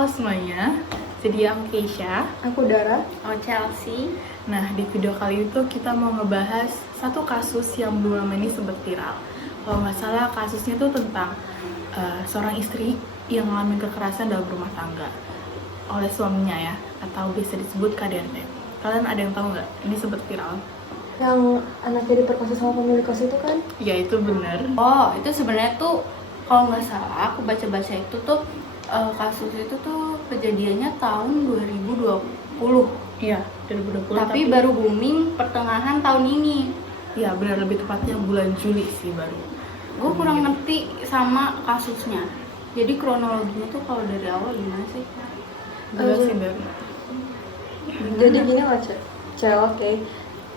Halo semuanya, jadi aku Keisha. Aku Dara. Oh, Chelsea. Nah, di video kali itu kita mau ngebahas satu kasus yang belum lama ini sempat viral. Kalau nggak salah kasusnya itu tentang seorang istri yang ngalamin kekerasan dalam rumah tangga oleh suaminya ya, atau bisa disebut KDRT. Kalian ada yang tahu nggak? Ini sempat viral. Yang anaknya diperkosa sama pemilik kos itu kan? Ya itu benar. Oh, itu sebenarnya tuh kalau nggak salah aku baca-baca itu tuh kasus itu tuh kejadiannya tahun 2020. Iya, 2020. Tapi baru booming pertengahan tahun ini. Ya benar, lebih tepatnya bulan Juli sih baru. Gue kurang ngerti sama kasusnya. Jadi kronologinya tuh kalau dari awal gimana sih? Jelasin dari. Jadi gini lah, oke.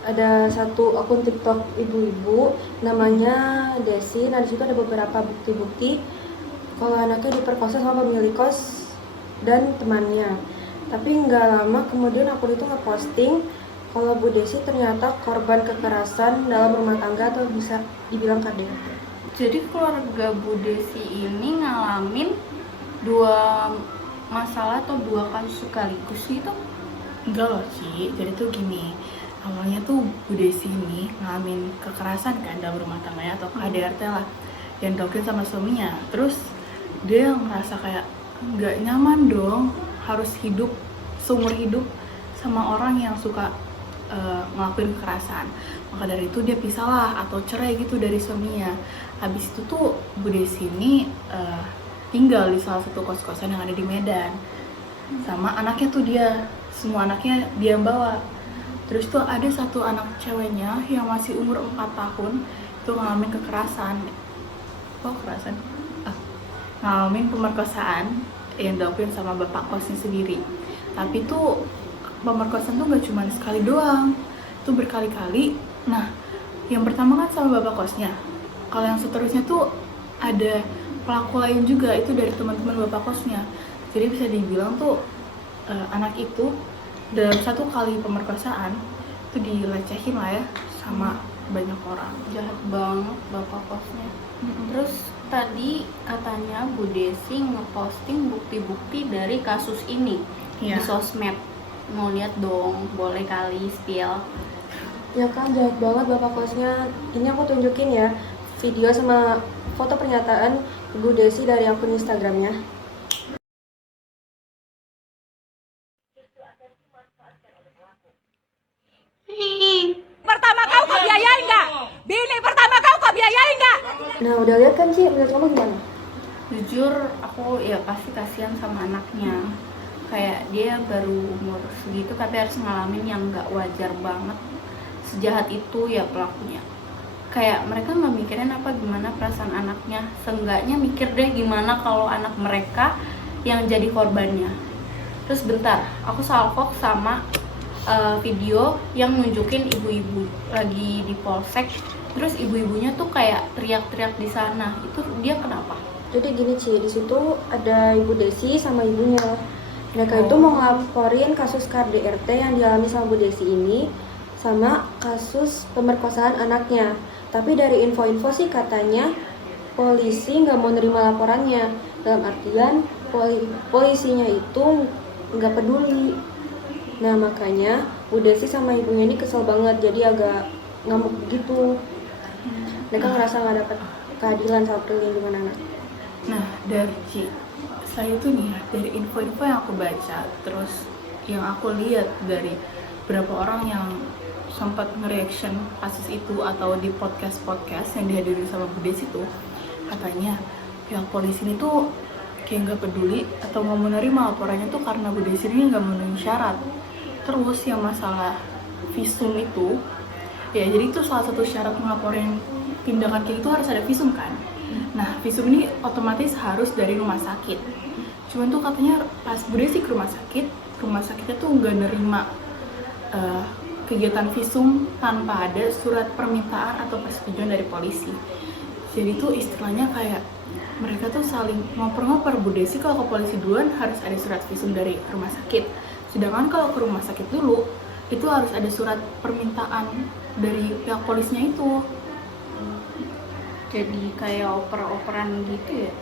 Ada satu akun TikTok ibu-ibu namanya Desi. Nah, di situ ada beberapa bukti-bukti kalau anaknya diperkosa sama pemilik kos dan temannya. Tapi nggak lama kemudian akun itu ngeposting kalau Bu Desi ternyata korban kekerasan dalam rumah tangga atau bisa dibilang KDRT. Jadi keluarga Bu Desi ini ngalamin dua masalah atau dua kasus sekaligus gitu? Enggak loh Ci, jadi tuh gini, awalnya tuh Bu Desi ini ngalamin kekerasan kan dalam rumah tangganya atau KDRT lah, yang dilakuin sama suaminya. Terus dia ngerasa kayak nggak nyaman dong harus hidup seumur hidup sama orang yang suka ngelakuin kekerasan. Maka dari itu dia pisah lah atau cerai gitu dari suaminya. Habis itu tuh Bu Desi ini tinggal di salah satu kos-kosan yang ada di Medan sama anaknya tuh dia, semua anaknya dia yang bawa. Terus tuh ada satu anak ceweknya yang masih umur 4 tahun itu ngalamin kekerasan. Ngalamin pemerkosaan yang dilakuin sama bapak kosnya sendiri. Tapi tuh pemerkosaan tuh gak cuma sekali doang, tuh berkali-kali. Nah, yang pertama kan sama bapak kosnya. Kalau yang seterusnya tuh ada pelaku lain juga, itu dari teman-teman bapak kosnya. Jadi bisa dibilang tuh anak itu dalam satu kali pemerkosaan itu dilecehin lah ya sama banyak orang. Jahat banget bapak kosnya. Terus tadi katanya Bu Desi ngeposting bukti-bukti dari kasus ini di sosmed. Mau lihat dong, boleh kali spill. Ya kan, jahat banget bapak kosnya. Ini aku tunjukin ya video sama foto pernyataan Ibu Desi dari akun Instagramnya. Pertama kau biayain nggak? Bini pertama kau biayain nggak? Nah, udah lihat kan sih, menurut kamu gimana? Jujur aku ya pasti kasihan sama anaknya. Kayak dia baru umur segitu tapi harus ngalamin yang nggak wajar banget. Sejahat itu ya pelakunya. Kayak mereka nggak mikirin apa gimana perasaan anaknya. Seenggaknya mikir deh gimana kalau anak mereka yang jadi korbannya. Terus bentar, aku salvok sama video yang nunjukin ibu-ibu lagi di polsek. Terus ibu-ibunya tuh kayak teriak-teriak di sana. Itu dia kenapa? Jadi gini Ci, di situ ada Ibu Desi sama ibunya. Mereka itu mau ngelaporin kasus KDRT yang dialami sama Bu Desi ini sama kasus pemerkosaan anaknya. Tapi dari info-info sih katanya polisi nggak mau nerima laporannya. Dalam artian polisinya itu nggak peduli. Nah makanya Bu Desi sama ibunya ini kesel banget, jadi agak ngamuk gitu. Mereka ngerasa nggak dapat keadilan soal perlindungan anak. Nah, saya tuh nih ya, dari info-info yang aku baca, terus yang aku lihat dari beberapa orang yang sempat nge-reaction kasus itu atau di podcast-podcast yang dihadiri sama Bu Desi tuh, katanya pihak polisi ini tuh kayak nggak peduli atau nggak mau nerima laporannya tuh karena Bu Desi ini nggak memenuhi syarat. Terus yang masalah visum itu, ya jadi itu salah satu syarat melaporin tindakan kayak itu harus ada visum kan. Nah, visum ini otomatis harus dari rumah sakit. Cuman tuh katanya pas Bu Desi ke rumah sakitnya tuh nggak nerima kegiatan visum tanpa ada surat permintaan atau persetujuan dari polisi. Jadi tuh istilahnya kayak mereka tuh saling ngoper-ngoper. Bu Desi kalau ke polisi duluan harus ada surat visum dari rumah sakit. Sedangkan kalau ke rumah sakit dulu itu harus ada surat permintaan dari pihak polisnya itu. Jadi kayak oper-operan gitu ya.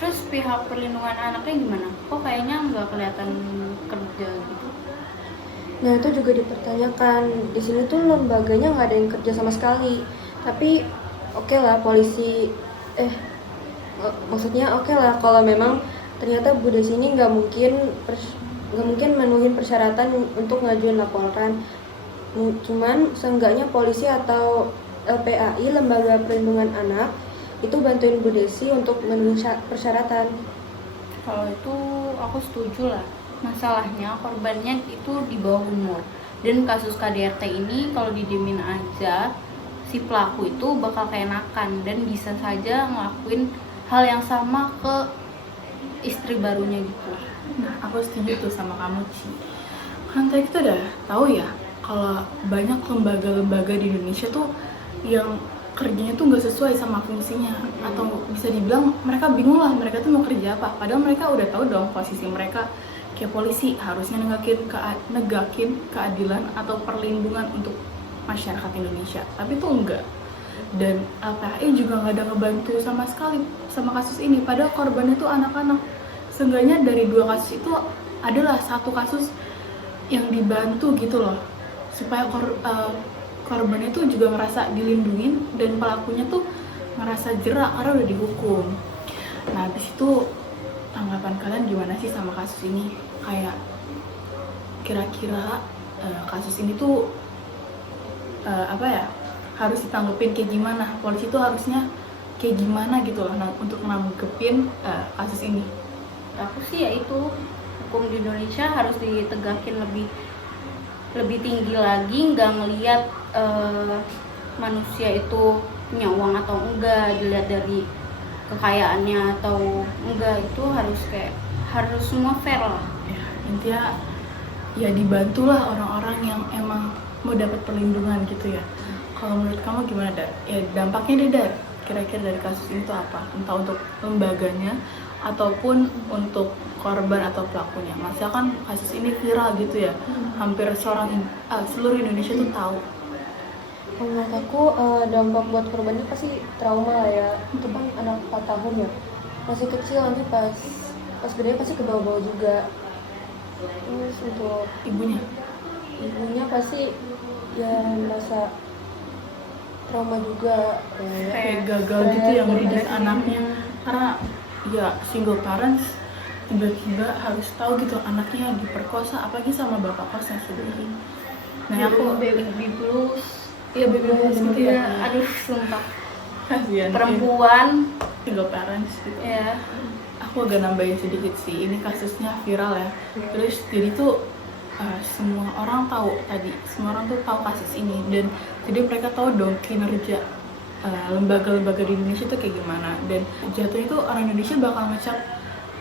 Terus pihak perlindungan anaknya gimana? Kok kayaknya nggak kelihatan kerja gitu? Nah itu juga dipertanyakan. Di sini tuh lembaganya nggak ada yang kerja sama sekali. Tapi oke lah polisi, maksudnya oke lah kalau memang ternyata Bu Desi ini nggak mungkin memenuhi persyaratan untuk ngajuin laporan. Cuman seenggaknya polisi atau LPAI, Lembaga Perlindungan Anak, itu bantuin Bu Desi untuk memenuhi persyaratan. Kalau itu aku setuju lah. Masalahnya korbannya itu di bawah umur. Dan kasus KDRT ini kalau didiemin aja, si pelaku itu bakal keenakan dan bisa saja ngelakuin hal yang sama ke istri barunya gitu. Nah, aku setuju tuh sama kamu, Ci. Kan tadi kita udah tahu ya, kalau banyak lembaga-lembaga di Indonesia tuh yang kerjanya tuh nggak sesuai sama fungsinya, atau bisa dibilang mereka bingung lah mereka tuh mau kerja apa, padahal mereka udah tahu dong posisi mereka. Kayak polisi harusnya negakin keadilan atau perlindungan untuk masyarakat Indonesia, tapi tuh enggak. Dan LPAI juga nggak ada ngebantu sama sekali sama kasus ini, padahal korbannya tuh anak-anak. Seenggaknya dari 2 kasus itu adalah 1 kasus yang dibantu gitu loh, supaya korbannya tuh juga ngerasa dilindungin dan pelakunya tuh ngerasa jerak karena udah dihukum. Nah, habis itu tanggapan kalian gimana sih sama kasus ini? Kayak kira-kira kasus ini tuh harus ditanggepin kayak gimana? Polisi tuh harusnya kayak gimana gitu loh untuk nanggepin kasus ini? Aku sih ya itu, hukum di Indonesia harus ditegakin lebih tinggi lagi, nggak ngelihat manusia itu punya uang atau enggak, dilihat dari kekayaannya atau enggak. Itu harus semua fair lah. Ya, intinya ya dibantulah orang-orang yang emang mau dapat perlindungan gitu ya. Kalau menurut kamu gimana, Dar? Ya dampaknya deh, Dar, kira-kira dari kasus ini tuh apa? Entah untuk lembaganya ataupun untuk korban atau pelakunya. Misalkan kasus ini viral gitu ya, hampir seluruh Indonesia tuh tahu. Menurut aku dampak buat korbannya pasti trauma lah ya. Itu kan anak 4 tahun ya, masih kecil, nanti pas gede pasti kebawa-bawa juga. Terus untuk Ibunya pasti ya merasa trauma juga, kayak gagal gitu yang mendidik anaknya, karena ya single parents tiba-tiba harus tahu gitu anaknya diperkosa, apalagi sama bapak kosnya sendiri. Nah, aku baby blues. ya baby blues gitu ya. Aduh, sumpah. Kasihan Perempuan single parents gitu. ya. Aku agak nambahin sedikit sih, ini kasusnya viral ya. Terus jadi tuh semua orang tuh tahu kasus ini, dan jadi mereka tahu dong kinerja lembaga-lembaga di Indonesia tuh kayak gimana. Dan jatuhnya tuh orang Indonesia bakal ngecap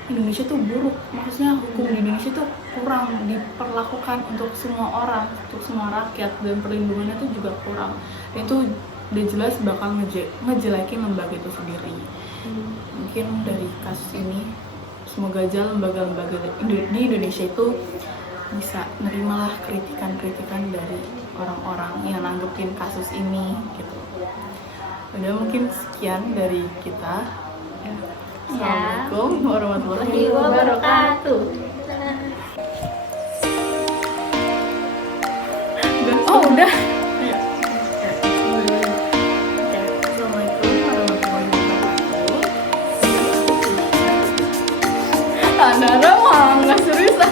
Indonesia tuh buruk, maksudnya hukum di Indonesia tuh kurang diperlakukan untuk semua orang, untuk semua rakyat, dan perlindungannya tuh juga kurang. Dan itu udah jelas bakal ngejelekin lembaga itu sendiri. Mungkin dari kasus ini semoga aja lembaga-lembaga di Indonesia itu bisa nerimalah kritikan-kritikan dari orang-orang yang nanggepin kasus ini gitu. Udah, mungkin sekian dari kita. Assalamualaikum warahmatullahi wabarakatuh. Oh, udah. Assalamualaikum warahmatullahi wabarakatuh. Nara mah nggak serius.